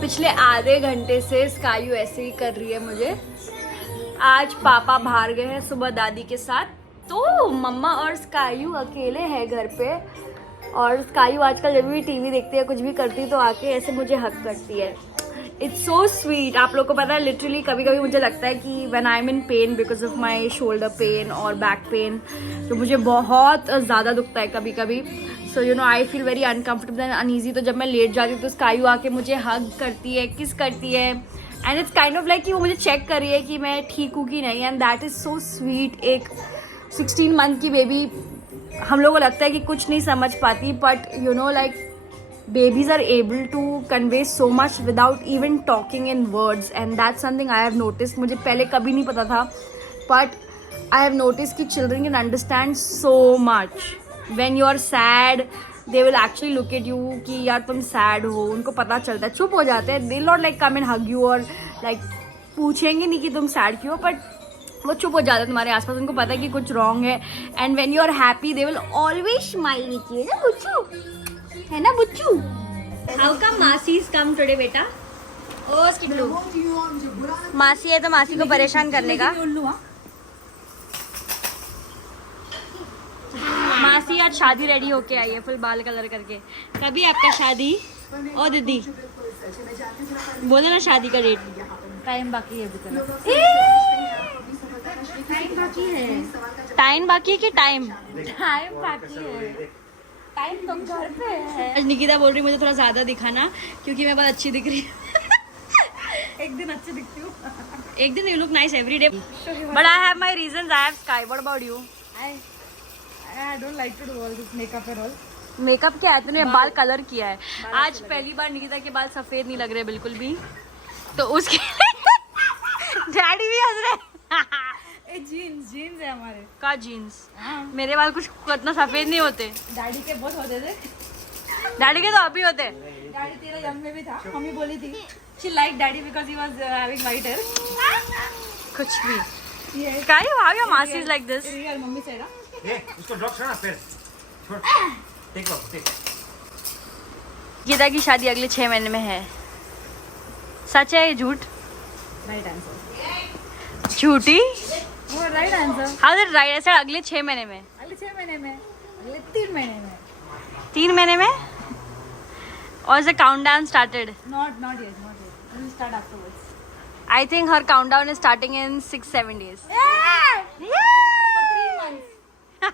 पिछले आधे घंटे से स्कायू ऐसे ही कर रही है मुझे। आज पापा बाहर गए हैं सुबह दादी के साथ, तो मम्मा और स्कायू अकेले हैं घर पे। और स्कायू आजकल जब भी टीवी देखती है कुछ भी करती है तो आके ऐसे मुझे हक करती है। It's so sweet. आप लोगों को पता है लिटरली कभी कभी मुझे लगता है कि when I am in pain because of my shoulder pain और बैक पेन, तो मुझे बहुत ज़्यादा दुखता है कभी कभी। So you know I feel very uncomfortable and uneasy. तो जब मैं लेट जाती हूँ तो स्कायू आके मुझे हग करती है, किस करती है, and it's kind of like कि वो मुझे चेक कर रही है कि मैं ठीक हूँ कि नहीं, and that is so sweet. एक 16 मंथ की बेबी, हम लोगों को लगता है कि कुछ नहीं समझ पाती, but you know like babies are able to convey so much without even talking in words, and that's something I have noticed. मुझे पहले कभी नहीं पता था, but I have noticed कि children can understand so much. When you are sad, they will actually look at you कि यार तुम sad हो, उनको पता चलता है, चुप हो जाते हैं। They'll not like come and hug you और like पूछेंगे नहीं कि तुम sad क्यों, but वो चुप हो जाते हैं तुम्हारे आसपास, उनको पता है कि कुछ wrong है। And when you are happy, they will always smile with you, ना बुच्चू, है ना बुच्चू? How come masses come today बेटा? ओ स्टिकलू, मासी है तो मासी को परेशान करने का। मासी आज शादी रेडी होके आई है, फुल बाल कलर करके। कभी आपका शादी? ओ दीदी बोलो ना शादी का डेट। टाइम बाकी है अभी तक। टाइम बाकी है। टाइम बाकी है कि टाइम? टाइम बाकी है। टाइम तो घर पे है। आज निकिता बोल रही मुझे थोड़ा ज्यादा दिखाना क्योंकि मैं बहुत अच्छी दिख रही हूँ। एक दिन अच्छी दिखती हूँ। एक दिन you look nice every day, but I have my reasons. I have sky, what about you? I don't like to do all this makeup and all. Makeup क्या है, तूने बाल कलर किया है। आज पहली बार निकिता के बाल सफेद नहीं लग रहे बिल्कुल भी, तो उसके डैडी भी हंस रहे। जीन्स है हमारे। का जीन्स? हाँ। मेरे बाल कुछ इतना सफेद नहीं होते। डैडी के बहुत होते थे। डैडी के तो अभी होते। डैडी तेरा यंग में भी था, मम्मी बोली थी she liked daddy because he was having white hair. कुछ भी। Yes. Sky, how your मासी is like this? Real mummy से ना। ये उसको ड्रॉप करना फिर छोड़ टेक लो टेक। गीता की शादी अगले 6 महीने में है। सच है ये झूठ? Right answer. झूठी? वो right answer. How is it right? ऐसे अगले 6 महीने में? अगले 6 महीने में, अगले 3 महीने में। 3 महीने में? और is the countdown started? Not yet. We'll start afterwards. I think her countdown is starting in 6-7 days. For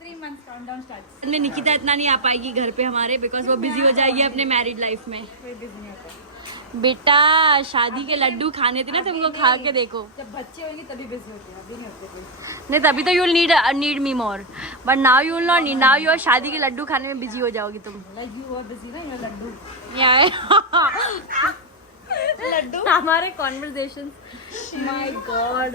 3 months countdown starts. में निकिता इतना नहीं आ पाएगी घर पे हमारे, बिकॉज वो बिजी हो जाएगी अपने मैरिड लाइफ में। कोई busy नहीं होता। बेटा शादी के लड्डू खाने थे ना, तुमको खा के देखो। जब बच्चे होंगे तभी बिजी होते हैं, अभी नहीं होते कोई। नहीं तभी तो you will need me more, but now you will not need. Now you शादी के लड्डू खाने में बिजी हो जाओगी तुम। Like you are busy ना, you are लड्डू। लड्डू हमारे conversation. My god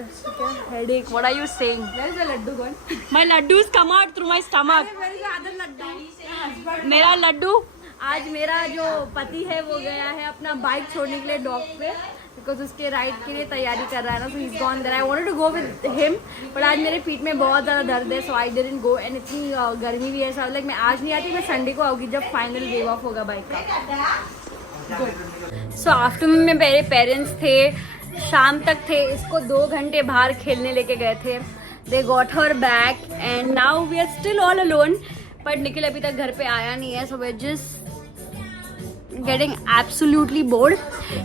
headache, what are you saying? Where is the laddu gone? My laddu is come out through my stomach. Where is the other laddu? मेरा लड्डू, आज मेरा जो पति है वो गया है अपना बाइक छोड़ने के लिए डॉग पे, बिकॉज उसके राइड के लिए तैयारी कर रहा है ना, so he is gone there. I wanted to go with him, but आज मेरे पीठ में बहुत ज़्यादा दर्द है, सो आई डिडंट गो। एंड इतनी गर्मी भी है, सो लाइक मैं आज नहीं आती, मैं संडे को आऊँगी जब फाइनल वेव ऑफ होगा बाइक का। सो आफ्टरनून में मेरे पेरेंट्स थे, शाम तक थे, इसको 2 घंटे बाहर खेलने लेके गए थे। They got her back and now we are still all alone. But Nikhil अभी तक घर पे आया नहीं है, so we are just getting absolutely bored.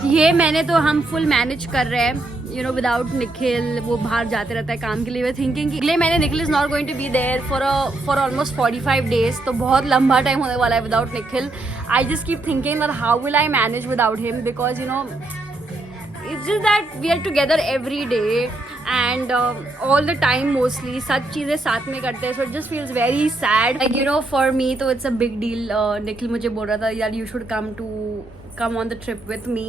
ये मैंने तो हम फुल मैनेज कर रहे हैं, यू नो विदाउट निखिल। वो बाहर जाते रहता है काम के लिए। वे थिंकिंग कि मैंने Nikhil is not going to be there for almost 45 days, तो बहुत लंबा टाइम होने वाला है without Nikhil. I just keep thinking that how will I manage without him, because you know it's just that we are together every day and all the time mostly सब चीज़ें साथ में करते हैं, so it just feels very sad, like you know for me तो it's a big deal. Nikhil मुझे बोल रहा था यार you should come on the trip with me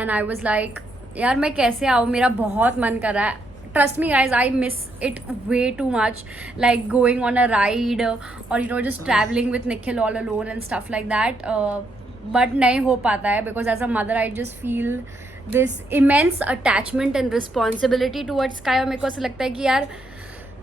and I was like यार मैं कैसे आऊँ, मेरा बहुत मन कर रहा है। Trust me guys, I miss it way too much, like going on a ride or you know just traveling with Nikhil all alone and stuff like that, but नहीं हो पाता है because as a mother I just feel this immense attachment and responsibility towards Sky। और मेरे को ऐसा लगता है कि यार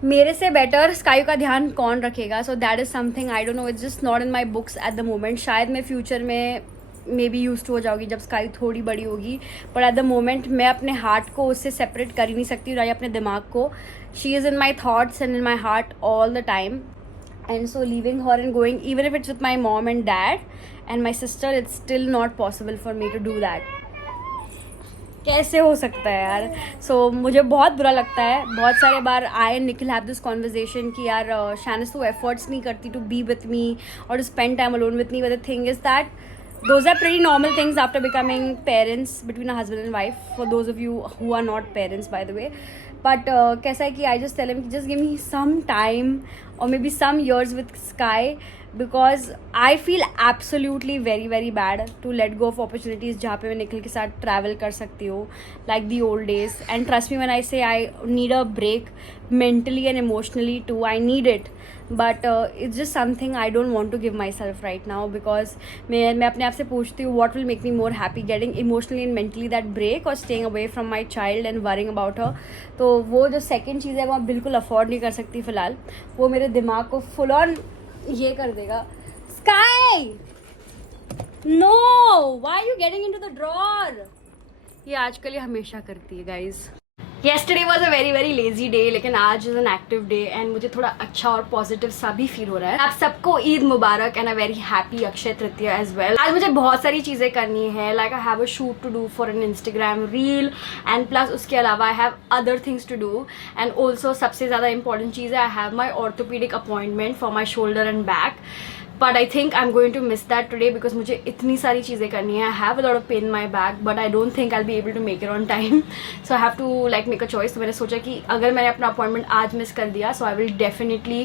मेरे से बेटर स्काई का ध्यान कौन रखेगा। So that is something I don't no, it's just not in my books at the moment. शायद मैं फ्यूचर में मे बी यूज टू हो जाओगी जब स्काई थोड़ी बड़ी होगी, बट एट द मोमेंट मैं अपने हार्ट को उससे सेपरेट कर ही नहीं सकती, ना अपने दिमाग को. She is in my thoughts and in my heart all the time. And so leaving her and going, even if it's with my mom and dad and my sister, it's still not possible for me to do that. कैसे हो सकता है यार. सो मुझे बहुत बुरा लगता है. बहुत सारे बार I and Nikhil have this conversation कि यार शानिस तू एफर्ट्स नहीं करती टू बी विथ मी और to spend time alone with me, but the thing is that those are pretty normal things after becoming parents between a husband and wife, for those of you who are not parents by the way. But kaisa hai ki I just tell him just give me some time or maybe some years with Sky, because I feel absolutely very very bad to let go of opportunities जहाँ पे मैं निखिल के साथ travel कर सकती हूँ like the old days. And trust me when I say I need a break mentally and emotionally too, I need it. But it's just something I don't want to give myself right now, because मैं अपने आप से पूछती हूँ what will make me more happy, getting emotionally and mentally that break or staying away from my child and worrying about her. तो वो जो second चीज़ है वो बिल्कुल afford नहीं कर सकती फ़िलहाल. वो मेरे दिमाग को full on ये कर देगा. Sky! No! Why are you getting into the drawer? ये आजकल ये हमेशा करती है guys. Yesterday was a very very lazy day, लेकिन आज is an active day and मुझे थोड़ा अच्छा और पॉजिटिव सा भी फील हो रहा है. आप सबको ईद मुबारक and a very happy Akshaya Tritiya as well. आज मुझे बहुत सारी चीज़ें करनी है, like I have a shoot to do for an Instagram reel and plus उसके अलावा I have other things to do. And also सबसे ज़्यादा इंपॉर्टेंट चीज़ है, I have my orthopaedic appointment for my shoulder and back. But I think I'm going to miss that today because मुझे इतनी सारी चीज़ें करनी है. I have a lot of pain in my back, but I don't think I'll be able to make it on time. So I have to like make a choice. तो मैंने सोचा कि अगर मैंने अपना अपॉइंटमेंट आज मिस कर दिया, so I will definitely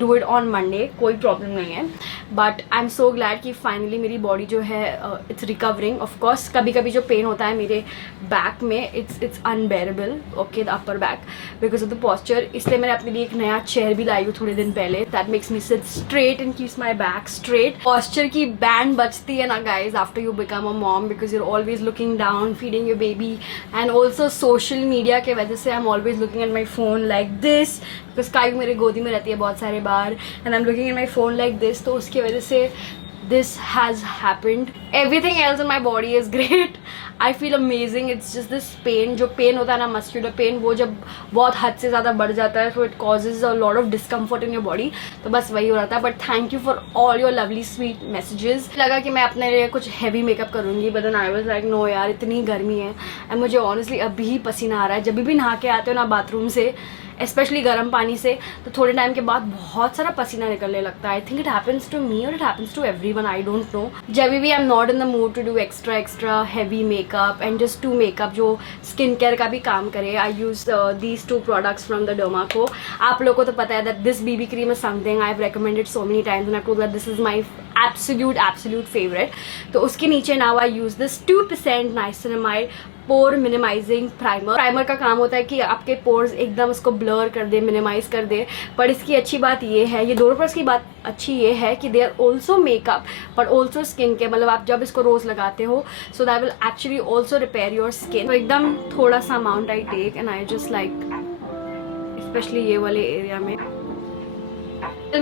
do it on Monday. कोई प्रॉब्लम नहीं है. But I'm so glad कि finally मेरी बॉडी जो है it's recovering. Of course कभी कभी जो पेन होता है मेरे बैक में it's unbearable. Okay, the upper back because of the posture. इसलिए मैंने अपने लिए एक नया चेयर भी लाई हूँ थोड़े दिन पहले. That makes me sit straight and keeps my back straight. Posture की बैंड बजती है ना guys after you become a mom, because you're always looking down feeding your baby, and also social media के वजह से I'm always looking at my phone like this because Kai मेरे गोदी में रहती है बहुत सारे बार and I'm looking at my phone like this. तो उसकी वजह से this has happened. Everything else in my body is great. I feel amazing. It's just this pain, जो पेन होता है ना muscular pain, वो जब बहुत हद से ज़्यादा बढ़ जाता है so it causes a lot of discomfort in your body. तो बस वही हो रहा था. But thank you for all your lovely sweet messages. लगा कि मैं अपने लिए कुछ heavy makeup करूँगी, but then I was like no यार इतनी गर्मी है and मुझे honestly अभी ही पसीना आ रहा है. जब भी नहा के आते हो ना बाथरूम से, स्पेशली गर्म पानी से, तो थोड़े टाइम के बाद बहुत सारा पसीना निकलने लगता है. I think it happens to me और it happens to everyone, I don't know. जब भी I am not in the mood to do extra heavy makeup and just to makeup जो स्किन केयर का भी काम करे, I use these 2 products from the Dermaco. आप लोगों को तो पता है that this BB cream is something I have recommended so many times and I told that this is my absolute favorite. तो उसके नीचे now I use this 2% niacinamide pore minimizing primer का काम होता है कि आपके पोर्स एकदम उसको ब्लर कर दे, मिनिमाइज कर दे. पर इसकी अच्छी बात ये है, ये दोनों प्रोडक्ट्स की बात अच्छी ये है कि they are also makeup but also skin के. मतलब आप जब इसको रोज लगाते हो so that will actually also repair your skin. तो एकदम थोड़ा सा amount I take and I just like specially ये वाले एरिया में.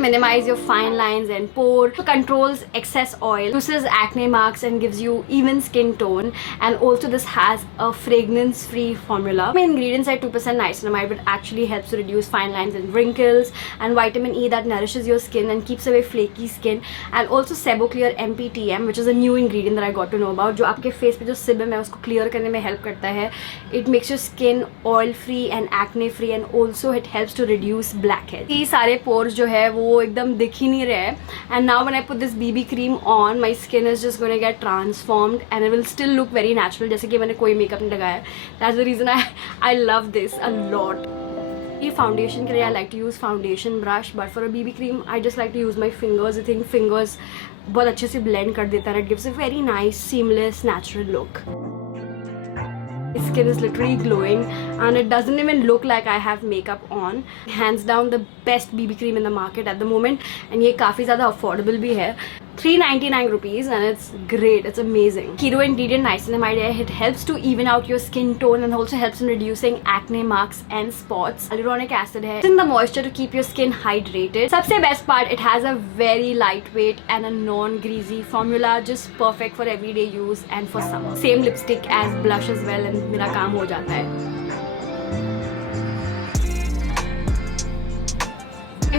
Minimize your fine lines and pore, controls excess oil, reduces acne marks and gives you even skin tone. And also this has a fragrance free formula. Main ingredients are 2% niacinamide, which actually helps to reduce fine lines and wrinkles, and vitamin E that nourishes your skin and keeps away flaky skin, and also Seboclear MPTM, which is a new ingredient that I got to know about, जो आपके face पे जो sebum है उसको clear करने में help करता है. It makes your skin oil free and acne free, and also it helps to reduce blackheads. ये सारे pores जो है वो एकदम दिख ही नहीं रहे हैं. And now when I put this BB cream on, my skin is just gonna get transformed and it will still look very natural, जैसे कि मैंने कोई मेकअप नहीं लगाया. That's the reason I love this a lot. ये foundation के लिए I like to use foundation brush, but for a BB cream I just like to use my fingers. I think fingers बहुत अच्छे से blend कर देता है. It gives a very nice seamless natural look. Skin is literally glowing and it doesn't even look like I have makeup on. Hands down the best BB cream in the market at the moment, and ये काफ़ी ज़्यादा affordable भी है. 399 rupees and it's great. It's amazing. Keto ingredient niacinamide, it helps to even out your skin tone and also helps in reducing acne marks and spots. Hyaluronic acid है in the moisture to keep your skin hydrated. सबसे best part, it has a very lightweight and a non-greasy formula, just perfect for everyday use and for summer. Same lipstick as blush as well and मेरा काम हो जाता है.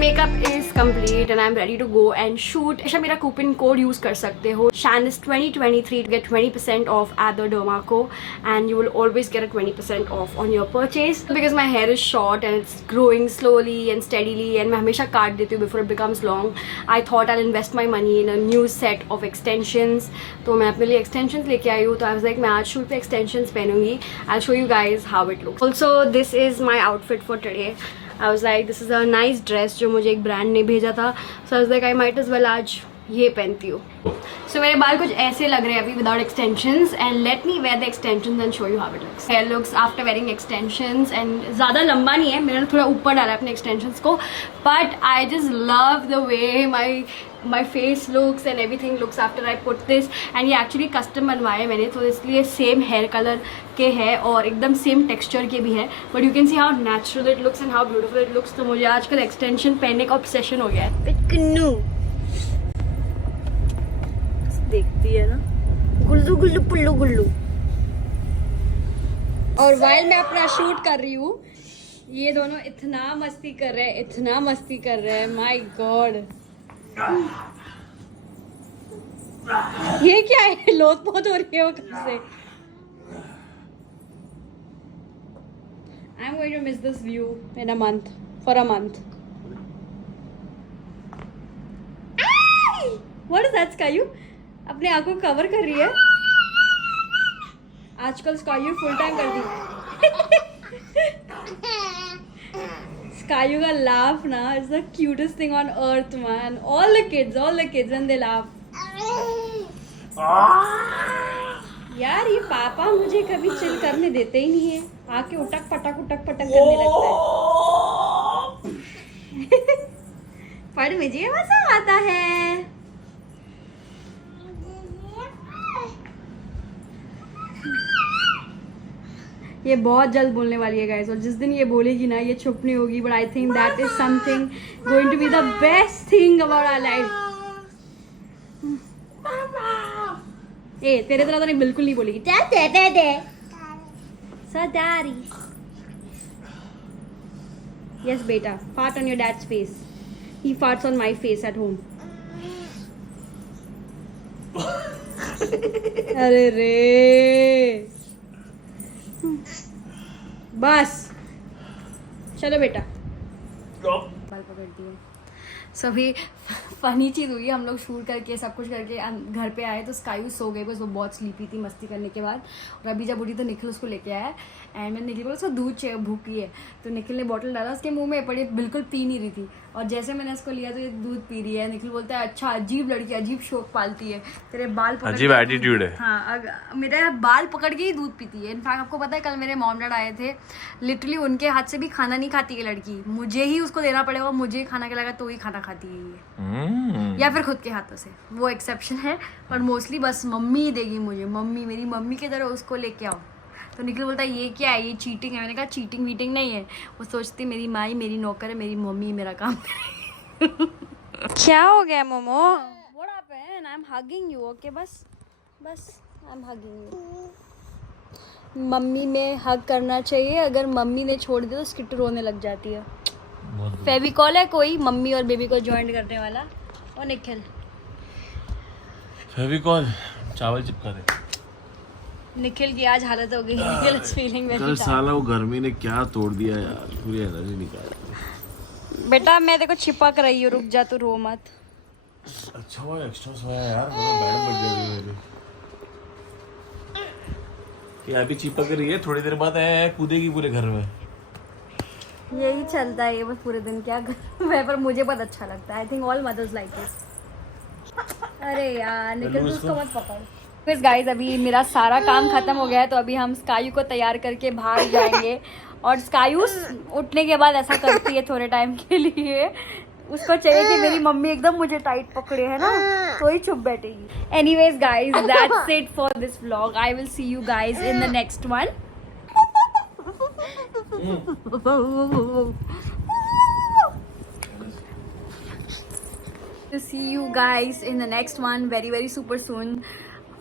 Makeup is complete and I'm ready to go and shoot. ऐसा मेरा coupon code use कर सकते हो, Shanis 2023 to get 20% off at the Dermaco, and you will always get a 20% off on your purchase. Because my hair is short and it's growing slowly and steadily and मैं हमेशा काट देती हूँ before it becomes long. I thought I'll invest my money in a new set of extensions. तो मैं अपने लिए extensions लेके आई हूँ. तो I was like मैं आज shoot पे extensions पहनूंगी. I'll show you guys how it looks. Also this is my outfit for today. I was like this is a nice dress जो मुझे एक ब्रांड ने भेजा था. So I was like I might as well आज ये पहनती हूँ. So मेरे बाल कुछ ऐसे लग रहे हैं अभी without extensions, and let me wear the extensions and show you how it looks. Hair looks after wearing extensions, and ज़्यादा लंबा नहीं है, मैंने थोड़ा ऊपर डाला है अपने extensions को, but I just love the way my face looks and everything looks after I put this. and ये actually custom बनवाए मैंने, तो इसलिए same hair color के है और एकदम same texture के भी है, but you can see how natural it looks and how beautiful it looks. तो मुझे आजकल extension पहनने का obsession हो गया है. पिकनू देखती है ना, गुल्लू गुल्लू पुल्लू गुल्लू. और while मैं अपना शूट कर रही हूँ, ये दोनों इतना मस्ती कर रहे हैं, इतना मस्ती कर रहे हैं, माय गॉड. ये क्या है, लोट पोत हो रही है वो कब से. I'm going to miss this view in a month, for a month. What is that, Skayu? अपने आंखों को कवर कर रही है. आजकल Skayu फुल टाइम कर दी. Skayu का laugh ना is the cutest thing on earth, man. All the kids when they laugh. यार ये पापा मुझे कभी चिल करने देते ही नहीं है, आके उटक पटक करने लगता है. पर मुझे मजा आता है. ये बहुत जल्द बोलने वाली है गाइस, और जिस दिन ये बोलेगी ना ये चुप नहीं होगी. But I think that is something going to be the best thing about our life. ए तेरे तरह तो नहीं, बिल्कुल नहीं बोलेगी. सदारी. यस बेटा, fart on your dad's face. He farts on my face at home. अरे रे बस चलो बेटा. बाल पकड़ दिए. सो अभी फनी चीज़ हुई, हम लोग शूट करके सब कुछ करके घर पे आए तो स्कायू सो गई, बस वो बहुत स्लीपी थी मस्ती करने के बाद. और अभी जब उठी तो निखिल उसको लेके आया एंड मैंने निखिल को उसको दूध चाहिए, भूखी है. तो निखिल ने बॉटल डाला उसके मुंह में, पर ये बिल्कुल पी नहीं रही थी. और जैसे मैंने इसको लिया तो ये दूध पी रही है. निखिल बोलता है अच्छा अजीब लड़की, अजीब शौक पालती है, तेरे बाल पकड़ अजीब एटीट्यूड है. हाँ मेरे बाल पकड़ के ही दूध पीती है. इनफैक्ट आपको पता है कल मेरे मॉम डैड आए थे, लिटरली उनके हाथ से भी खाना नहीं खाती है लड़की. मुझे ही उसको देना पड़ेगा, मुझे ही खाना खिलाएगा तो ही खाना खाती है ये, या फिर खुद के हाथों से. वो एक्सेप्शन है, पर मोस्टली बस मम्मी ही देगी मुझे. मम्मी मेरी मम्मी की तरह उसको लेके आओ. तो निखिल बोलता है ये क्या है, ये चीटिंग है. मैंने कहा चीटिंग वीटिंग नहीं है. वो सोचती मेरी माँ ही मेरी नौकर है, मेरी मम्मी मेरा काम. क्या हो गया momo? What happened? I'm hugging you, okay? बस I'm hugging you. मम्मी में हग करना चाहिए, अगर मम्मी ने छोड़ दिया तो स्किट रोने लग जाती है. फेविकॉल है कोई मम्मी और बेबी को ज्वाइन करने वाला? और निखिल फेविकॉल चावल चिपका दे. निखिल की आज हालत हो गई. निखिल इज फीलिंग कल साला वो गर्मी ने क्या तोड़ दिया यार, पूरी एनर्जी निकाल दी. बेटा मैं देखो चिपक रही हूँ, रुक जा तू, रो मत. अच्छा हुआ एक्स्ट्रा सोया यार, मैडम बच जाएगी मेरी. ये अभी चिपक रही है, थोड़ी देर बाद कूदेगी पूरे घर में. यही चलता है ये बस पूरे दिन. क्या मैं पर मुझे बहुत अच्छा लगता है. I think all mothers like this. अरे यार निखिल तू उसको मत पकड़. फिर गाइस अभी मेरा सारा काम खत्म हो गया है, तो अभी हम स्कायू को तैयार करके बाहर जाएंगे. और स्कायू उठने के बाद ऐसा करती है थोड़े टाइम के लिए, उसको चाहिए कि मेरी मम्मी एकदम मुझे टाइट पकड़े, है ना, तो ही चुप बैठेगी. Anyways guys, that's it for this vlog. I will see you guys in the next one. To see you guys in the next one very super soon.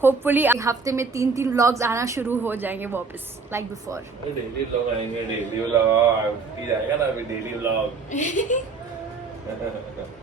Hopefully हफ्ते में 3 vlogs आना शुरू हो जाएंगे वापस like before. डेली व्लॉग आएंगे, daily vlog जाएगा ना अभी डेली व्लॉग